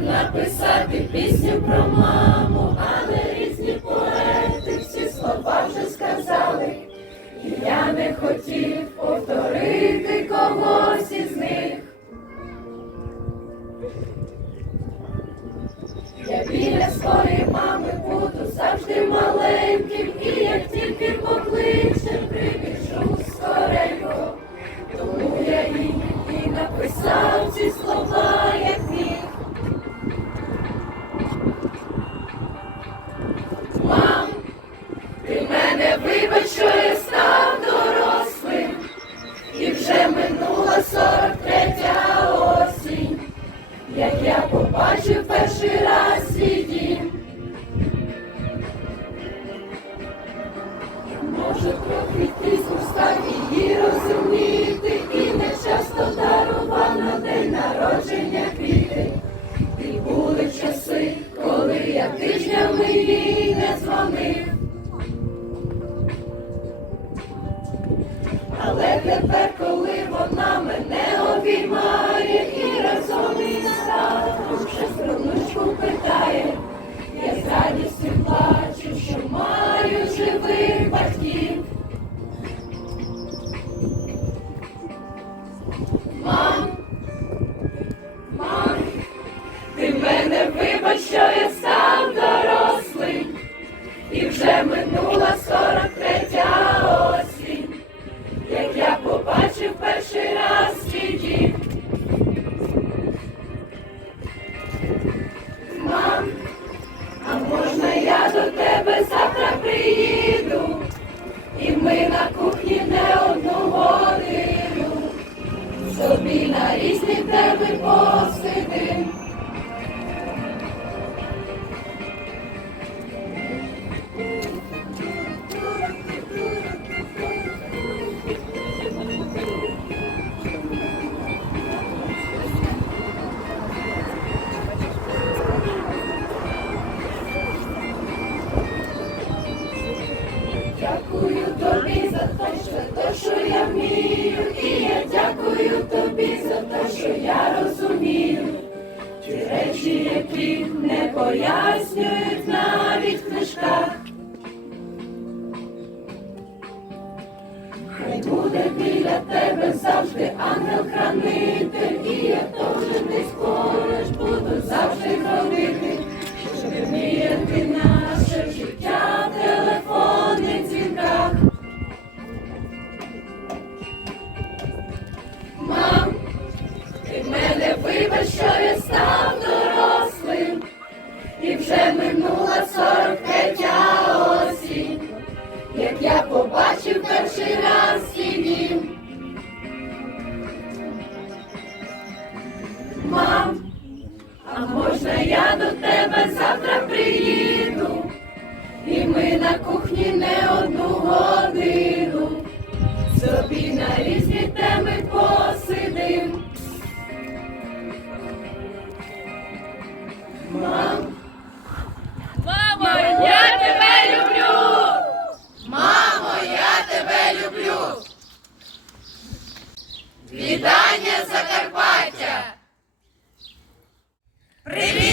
написати пісню про маму, але різні поети всі слова вже сказали. І я не хотів повторити когось із них. Я біля своєї мами буду завжди маленьким, і як тільки і живих батьків. Мам, мам, ти мене вибач, що я сам дорослий, і вже минула сорок різні теми посидим. Дякую тобі за те, що те, що я вмію, дякую тобі за те, що я розумію. Ті речі, які не пояснюють навіть в книжках. Хай буде біля тебе завжди мене що я став дорослим, і вже минула сорок третя осінь, як я побачив перший раз дім. Мам, а можна я до тебе завтра приїду, і ми на кухні не одну Мамо, я тебе люблю! мамо, я тебе люблю. Вітання Закарпаття. Привіт!